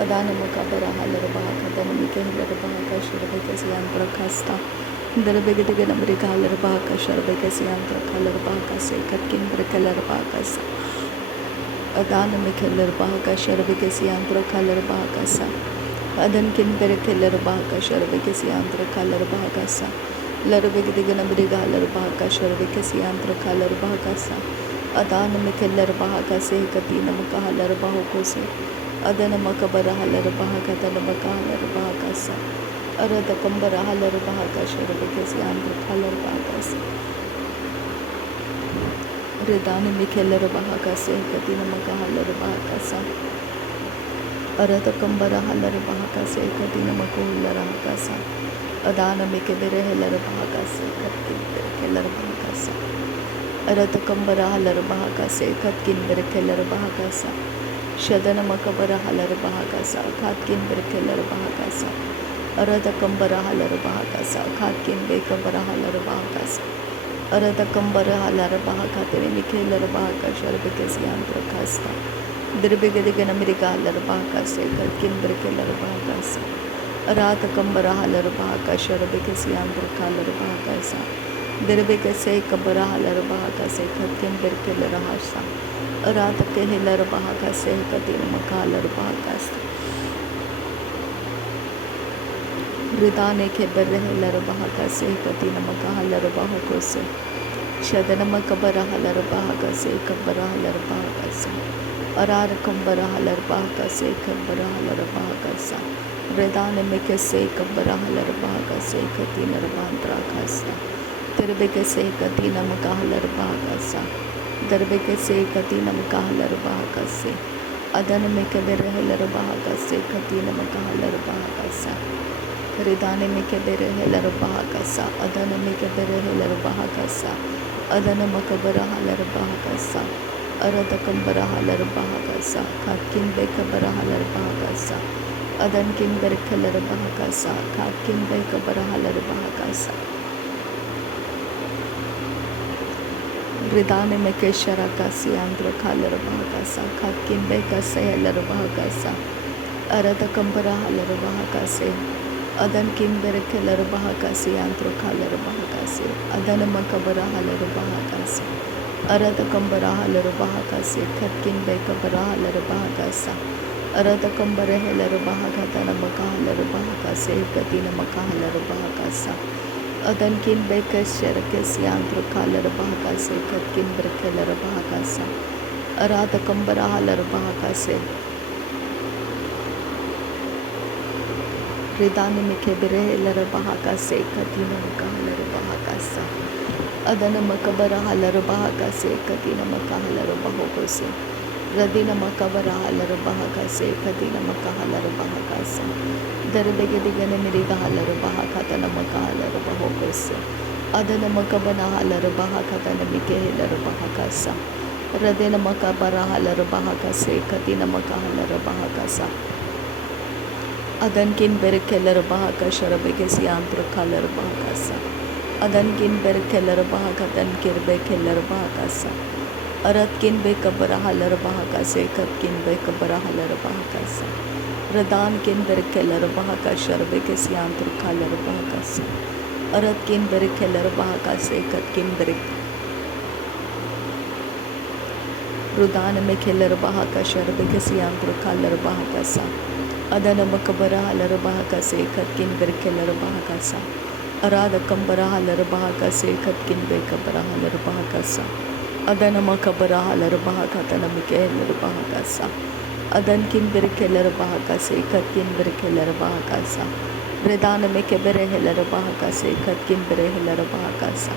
Adanamakabarahalarbahakadamikelarbahakashirabekasiyantrakaста Darabegadiganamrikalarbahakasharabekasiyantrakalarbahakase Adanamikelarabahakasharabekasiyantrakalarbahakasa Adankinberekelarabahakasharabekasiyantrakalarbahakasa Larabegadiganamrigalarabahakasharabekasiyantrakalarbahakasa Adanamikelarabahakasehkatinamakahalarbahakose Adanamakabarahalarbahakatanamakahalarbahakasa Aradakambarahalarabahakasharabekasiyantrakalarbahakasa Ridanimikelarabahakasehkatinamakahalarabahakasa Aradakambarahalarabahakasehkatinamakuhularahakasa Adanamikeberehelarabahakasehkatinberekelarabahakasa Aradakambarahalarabahakasehkatkinberekelarabahakasa Shadanamakabarahalarbahakasa Katkinberekelarabahakasa Aradakambarahalarabahakasa Katkinbekabarahalarbahakasa Aradakambarahalarabahakatinimikelarabahakasharabekasiyantrokasta Dirbegadiganamrigalarabahakase Katkinberekelarabahakasa Aradakambarahalarabahakasharabekasiyantrokalarbahakasa Dirbegase Katkinberekelarahasa Aradakahilarabahakase Katinamakalarabahakasa Ridane keberehelarabahakase Katinamakahalarabahakose Shadanamakabarahalarbahakase Kabarahalarabahakasa Aradakambarahalarabahakase Kabarahalarabahakasa Ridanimikase Kabarahalarabahakase Katinarabahantrakasa Dirbegase Katinamakahalarabahakasa Dirbegase Katinamakahalarabahakase Adanamikeberehelarabahakase Katinamakahalarabahakasa Ridanimikeberehelarabahakasa Adanamikeberehelarabahakasa Adanamakabarahalarbahakasa Aradakambarahalarabahakasa Katkinbekabarahalarbahakasa Adankinberkelarabahakasa Katkinbekabarahalarbahakasa Ridanimikesharakasiyantrakalarbahakasa Katkinbekasehelarabahakasa Aradakambarahalarabahakase Adankinberekelarabahakasiyantrokalarbahakase Adanamakabarahalarbahakase Aradakambarahalarabahakase Katkinbekabarahalarbahakasa Aradakambarahelarabahakatanamakahalarabahakase Katinamakahalarabahakasa Adankinbekesharakasiyantrokalarbahakase Katkinberekelarabahakasa Aradakambarahalarabahakase Ridanimikeberehelarabahakase Katinamakahalarabahakasa Adanamakabarahalarbahakase Katinamakahalarabahakose Radinamakabarahalarbahakase Katinamakahalarabahakasa Darbegadiganamirigahalarabahakatanamakahalarabahakose Adanamakabarahalarbahakatanamikehelarabahakasa Radinamakabarahalarbahakase Katinamakahalarabahakasa Adankinberekelarabahakasharabekasiyantrokalarbahakasa Adankinberekelarabahakatankirbekelelarabahakasa Aradkinbekabarahalarbahakase Katkinbekabarahalarbahakasa Radankinberekelarabahakasharabekasiyantrokalarbahakasa Aradkinberekelarabahakase Katkinberek Rudanimikelarabahakasharabekasiyantrokalarbahakasa Adanamakabarahalarbahakase Katkinberekelarabahakasa Aradakambarahalarabahakase Katkinbekabarahalarbahakasa Adanamakabarahalarbahakatanamikelarabahakasa Adankinberekelarabahakase Katkinberekelarabahakasa Ridanimikeberehelarabahakase Katkinberehelarabahakasa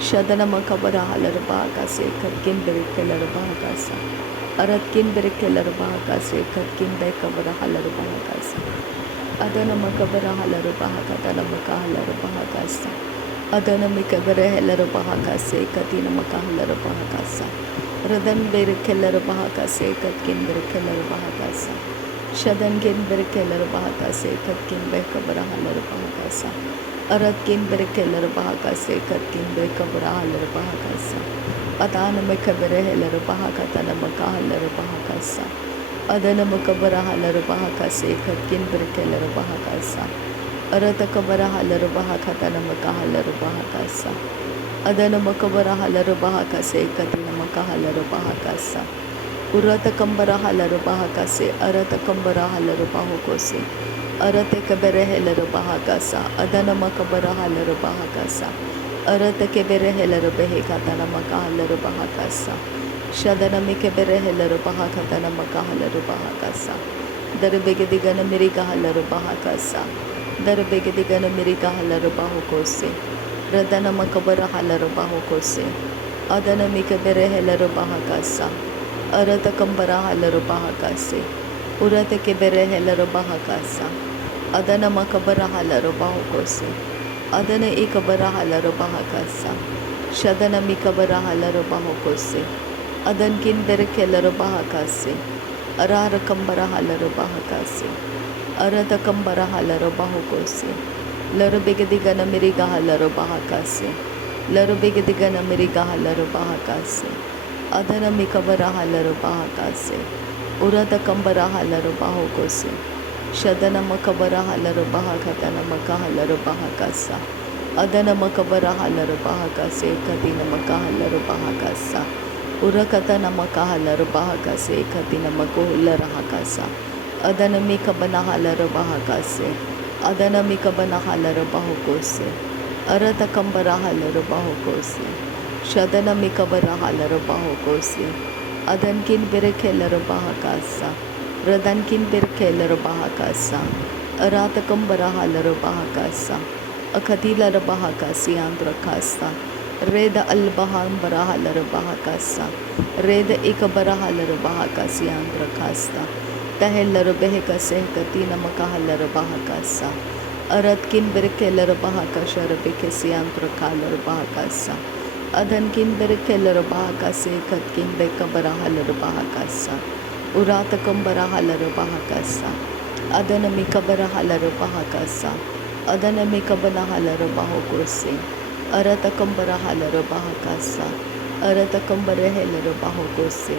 Shadanamakabarahalarbahakase Katkinberekelarabahakasa Aradkinberekelarabahakase Katkinbekabarahalarbahakasa Adanamakabarahalarbahakatanamakahalarabahakasa Adanamikaberehelarabahakase Katinamakahalarabahakasa Radanberekelarabahakase Katkinberekelarabahakasa Shadankinberekelarabahakase Katkinbekabarahalarbahakasa Aradkinberekelarabahakase Katkinbekabarahalarbahakasa Adanamikaberehelarabahakatanamakahalarabahakasa Adana makabara halar bahakase katkin berkelar bahakasa. Arata kabara halar bahakatana makahalar bahakasa. Adana makabara halar bahakase katina makahalar bahakasa. Urata kambara halar bahakase arata kambara halar bahokose. Arate kabere halar bahakasa. Adana makabara halar bahakasa. Arata kebere halar behekatana makahalar bahakasa. Shadana mikebere halar bahakatana makahalar bahakasa. Darbegedigana mirika halar bahakasa. Darbegedigana mirika halar bahokose. Radana makabara halar bahokose. Adana mikebere halar bahakasa. Arata kambara halar bahakase. Urata kebere halar bahakasa. Adana makabara halar bahokose. Adana ikabara halar bahakasa. Shadana mikabara halar bahokose. Adan kin berkelar bahakase. Arara kambara halar bahakase. Arata kambara halar bahokose. Larbegedigana miriga halar bahakase. Larbegedigana miriga halar bahakase. Adana mikabara halar bahakase. Urata kambara halar bahokose. Shadana makabara halar bahakatana makahalar bahakasa. Adana makabara halar bahakase katina makahalar bahakasa. Urakatana makahalar bahakase katina makohular hakasa. Adana mikabana halar bahakase. Adana mikabana halar bahokose. Arata kambara halar bahokose. Shadana mikabara halar bahokose. Adankin berekelar bahakasa. Radankin berekelar bahakasa. Arata kambara halar bahakasa. Akatilar bahakasi andrakasa. Reda al-baham barahalar bahakasa. Reda ikabarahalar bahakasi andrakasta. Tahelar behekase katina makahalar bahakasa. Aratkin berkelar bahakashar bekesi andrakalar bahakasa. Adankin berkelar bahakase katkin bekabarahalar bahakasa. Uratakam barahalar bahakasa. Adana mikabarahalar bahakasa. Adana mikabanahalar bahokose. Arata kambara halar bahakasa. Arata kambara helar bahokose.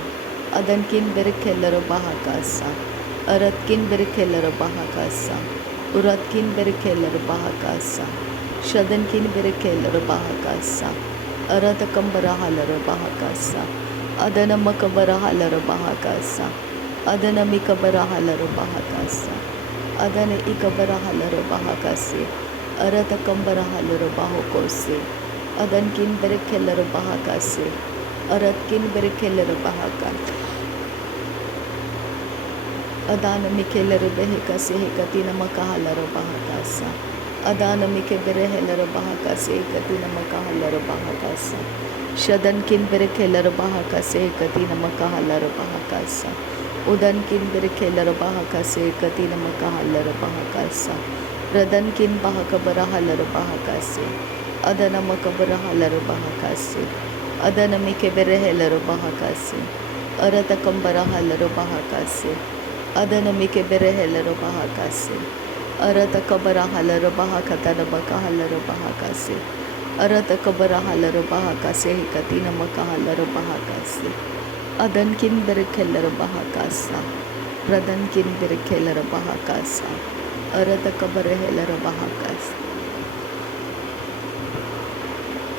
Adankin berkelar bahakasa. Aratkin berkelar bahakasa. Uratkin berkelar bahakasa. Shadankin berkelar bahakasa. Arata kambara halar bahakasa. Adana makabara halar bahakasa. Adana mikabara halar bahakasa. Adana ikabara halar bahakase. Arata kambara halar bahokose. Adankin berkelar bahakase. Aratkin berkelar bahakase. Adana mikelar behekase hekatina makahalar bahakasa. Adana mikeberehelar bahakase hekatina makahalar bahakasa. Shadankin berkelar bahakase hekatina makahalar bahakasa. Udankin berkelar bahakase hekatina makahalar bahakasa. Radankin bahakabara halar bahakase. Adana makabara halar bahakase. Adana mikebere halar bahakase. Arata kambara halar bahakase. Adana mikebere halar bahakase. Arata kabara halar bahakatana makahalar bahakase. Arata kabara halar bahakase katina makahalar bahakase. Adankin berkelar bahakasa. Radankin berkelar bahakasa. Arata kabare helar bahakas.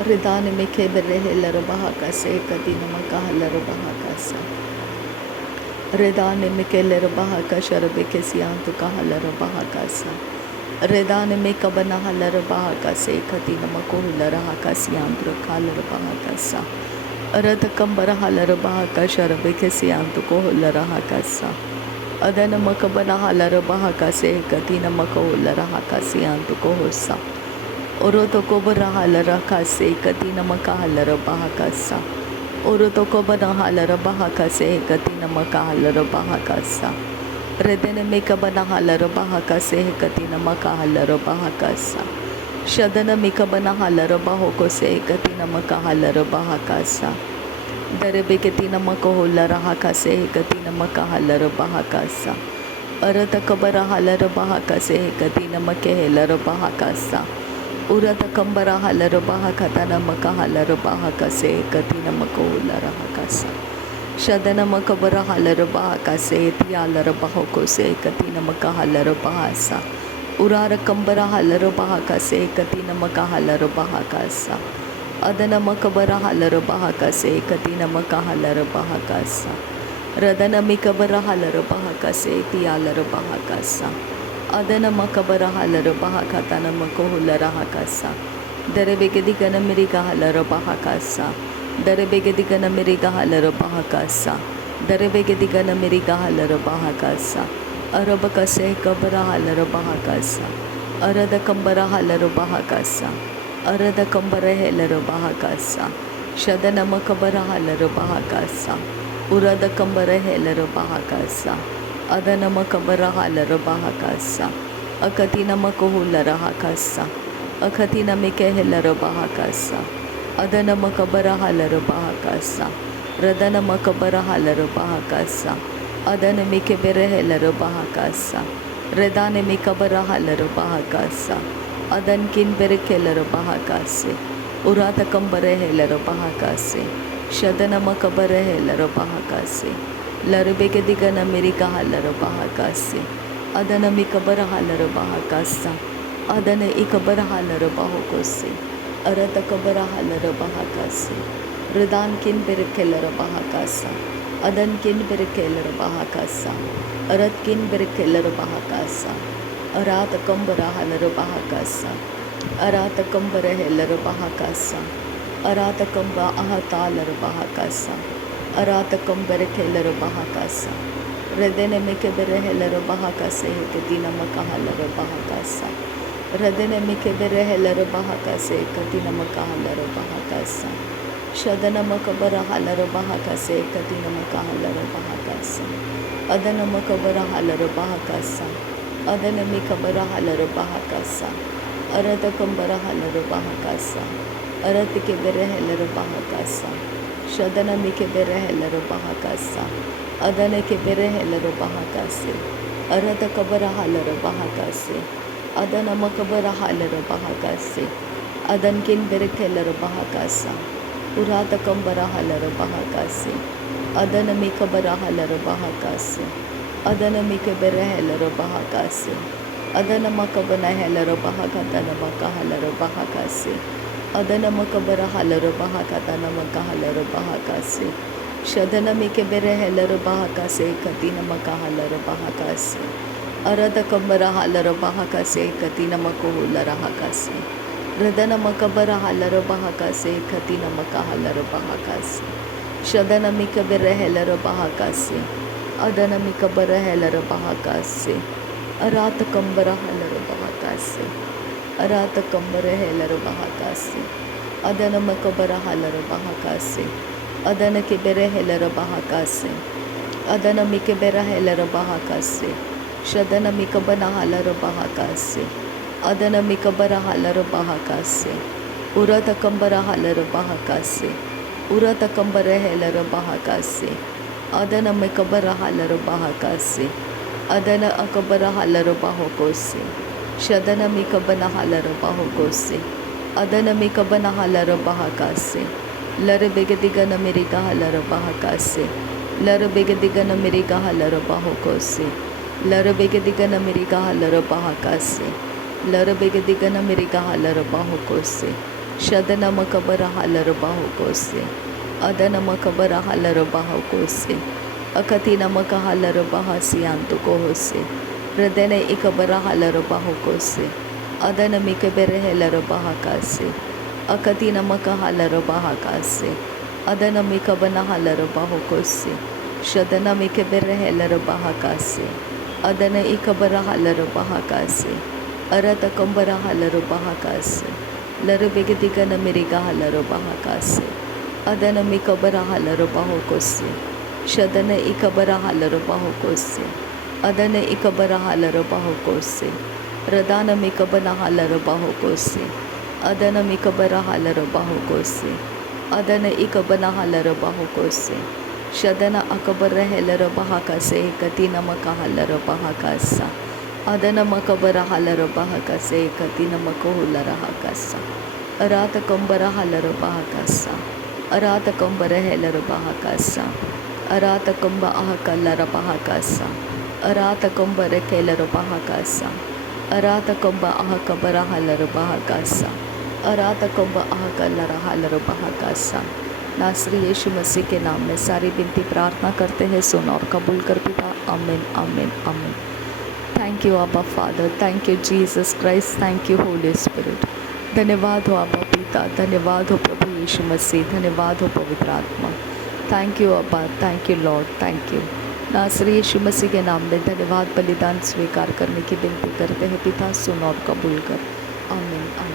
Ridane mikebere helar bahakase katina makahalar bahakasa. Redane mikeler bahakashar bekesiantu kahalar bahakasa. Redane mikabana halar bahakase katina makohular hakasiantu kahalar bahakasa. Arata kambara halar bahakashar bekesiantu kohular hakasa. Adana makabana halar bahakase katina makohular hakasiantu kohosa. Oroto kobara halar kase katina makahalar bahakasa. Oroto kobana halar bahakase katina makahalar bahakasa. Redene mikabana halar bahakase katina makahalar bahakasa. Shadana mikabana halar bahokose katina makahalar bahakasa. Darebe katina makohular hakase katina makahalar bahakasa. Arata kabara halar bahakase katina makehelar bahakasa. Urata kambara halar bahakatana makahalar bahakase katina makohular hakasa. Shadana makabara halara bahaka se tialara bahoko se katina makahalara bahasa. Urara kambara halara bahaka se katina makahalara bahakasa. Adana makabara halara bahaka se katina makahalara bahakasa. Radana mikabara halara bahaka se tialara bahakasa. Adana makabara halara bahakatana makohulara hakasa. Darebegedikana mirika halara bahakasa. Darebegedigana miriga halara bahakasa. Darebegedigana miriga halara bahakasa. Arabakase kabara halara bahakasa. Arada kambara halara bahakasa. Arada kambara helara bahakasa. Shadana makabara halara bahakasa. Urada kambara helara bahakasa. Adana makabara halara bahakasa. Akatina makohulara hakasa. Akatina mikehelara bahakasa. Adana makabara halara bahakasa. Radana makabara halara bahakasa. Adana mikebere halara bahakasa. Redane mikabara halara bahakasa. Adan kin berekelara bahakase. Urata kambare halara bahakase. Shadana makabara halara bahakase. Larabeke digana mirika halara bahakase. Adana mikabara halara bahakasa. Adana ikabara halara bahokose. Arata kabara halara bahakase. Ridan kin berekelara bahakasa. Adan kin berekelara bahakasa. Arat kin berekelara bahakasa. Arata kambara halara bahakasa. Arata kambara helara bahakasa. Arata kamba ahatalara bahakasa. Arata kambara kelara bahakasa. Redene mekebere helara bahakasa. Hekadina makahalara bahakasa. Radene mikebere helara bahakase katina makahalara bahakasa. Shadana makabara halara bahakase katina makahalara bahakasa. Adana makabara halara bahakasa. Adana mikabara halara bahakasa. Arata kambara halara bahakasa. Arata kebere helara bahakasa. Shadana mikebere helara bahakasa. Adana kebere helara bahakase. Arata kabara halara bahakase. Adana makabara halara bahakase. Adan kin berekelara bahakasa. Urata kambara halara bahakase. Adana mikabara halara bahakase. Adana mikabere helara bahakase. Adana makabana helara bahakatana makahalara bahakase. Adana makabara halara bahakatana makahalara bahakase. Shadana mikabere helara bahakase katina makahalara bahakase. Arada kambara halara bahakase katina makohulara hakase. Radana makabara halara bahakase katina makahalara bahakase. Shadana mikabere helara bahakase. Adana mikabara helara bahakase. Arata kambara halara bahakase. Arata kambara helara bahakase. Adana makabara halara bahakase. Adana kibere helara bahakase. Adana mikabera helara bahakase. Shadana mikabana halara bahakase. Adana mikabara halara bahakase. Urata kambara halara bahakase. Urata kambara helara bahakase. Adana mikabara halara bahakase. Adana akabara halara bahokose. Shadana mikabana halara bahokose. Adana mikabana halara bahakase. Lara begadigana mirika halara bahakase. Lara begadigana mirika halara bahokose. Lara begadigana mirika halara bahakase. Lara begadigana mirika halara bahokose. Shadana makabara halara bahokose. Adana makabara halara bahokose. Akatina makahalara bahasiyanto kohose. Radene ikabara halara bahokose. Adana mikabere helara bahakase. Akatina makahalara bahakase. Adana mikabana halara bahokose. Shadana mikabere helara bahakase. Adana ikabara halara bahakase. Arata kambara halara bahakase. Lara begadigana miriga halara bahakase. Adana mikabara halara bahokose. Shadana ikabara halara bahokose. Adana ikabara halara bahokose. Radana mikabana halara bahokose. Adana mikabara halara bahokose. Adana ikabana halara bahokose. Shadana akabara helara bahakase katina makahalara bahakasa. Adana makabara halara bahakase katina makohulara hakasa. Arata kambara halara bahakasa. Arata kambara helara bahakasa. Aratakamba ahakalarabahakasa. Aratakamba rekelarabahakasa. Aratakamba ahakabarahalarabahakasa. Aratakamba ahakalarahalarabahakasa. नासरी यीशु मसीह के नाम में सारी विनती प्रार्थना करते हैं, सुन और कबूल कर पिता। आमीन आमीन आमीन। थैंक यू आबा father, thank you Jesus Christ, thank you Holi spirit. धन्यवाद हो आबा पिता, धन्यवाद हो प्रभु यीशु मसीह, धन्यवाद हो पवित्र आत्मा। थैंक यू अब्बा, thank you Lord, thank you. नासरी यीशु मसीह के नाम में धन्यवाद बलिदान स्वीकार करने की विनती करते हैं पिता, सुन और कबूल कर। आमीन आमीन।